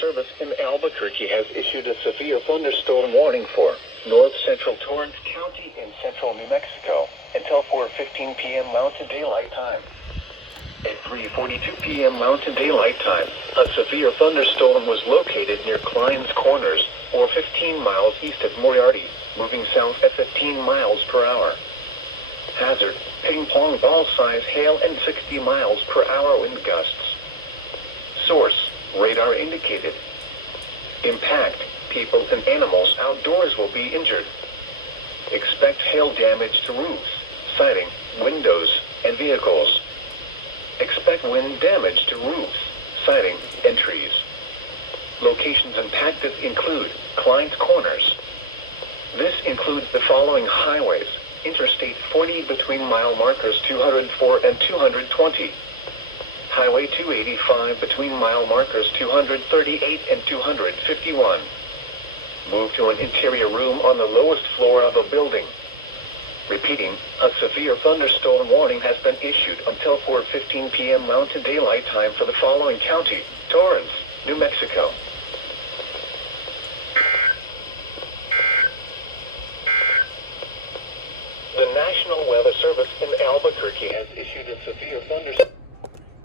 Service in Albuquerque has issued a severe thunderstorm warning for north central Torrance County in central New Mexico until 4:15 p.m. Mountain Daylight Time. At 3:42 p.m. Mountain Daylight Time, a severe thunderstorm was located near Klein's Corners, or 15 miles east of Moriarty, moving south at 15 miles per hour. Hazard, ping-pong ball-size hail and 60 miles per hour wind gusts. Source, radar indicated. Impact, people and animals outdoors will be injured. Expect hail damage to roofs, siding, windows, and vehicles. Expect wind damage to roofs, siding, and trees. Locations impacted include Klein's Corners. This includes the following highways: Interstate 40 between mile markers 204 and 220. Highway 285 between mile markers 238 and 251. Move to an interior room on the lowest floor of a building. Repeating, a severe thunderstorm warning has been issued until 4:15 p.m. Mountain Daylight Time for the following county: Torrance, New Mexico. The National Weather Service in Albuquerque has issued a severe thunderstorm